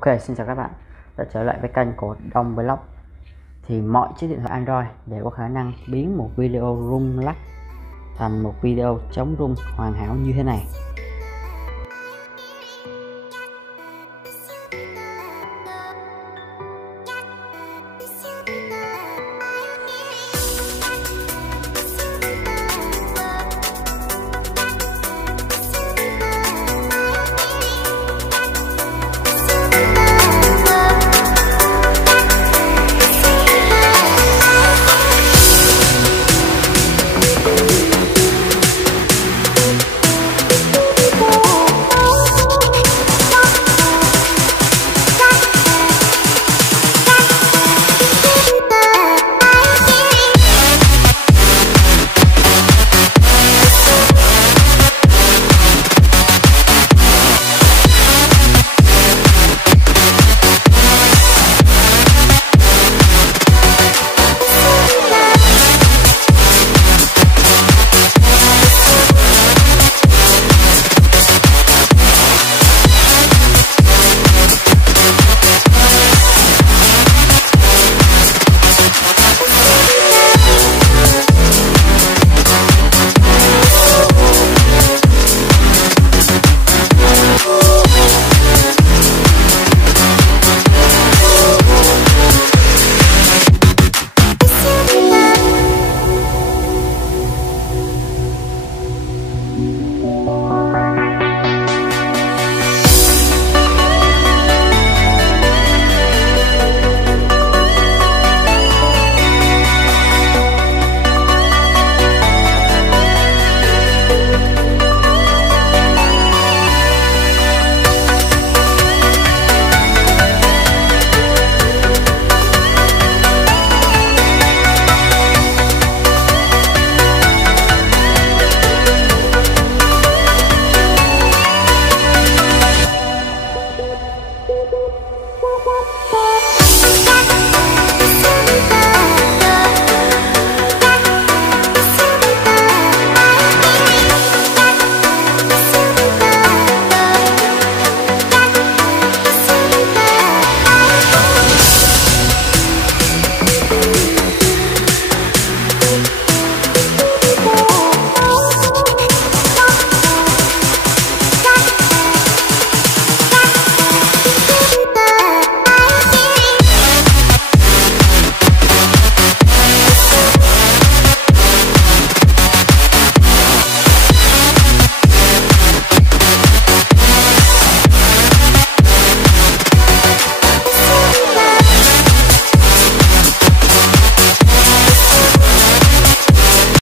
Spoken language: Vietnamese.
Ok, xin chào các bạn đã trở lại với kênh của Đông Vlog. Thì mọi chiếc điện thoại Android đều có khả năng biến một video rung lắc thành một video chống rung hoàn hảo như thế này.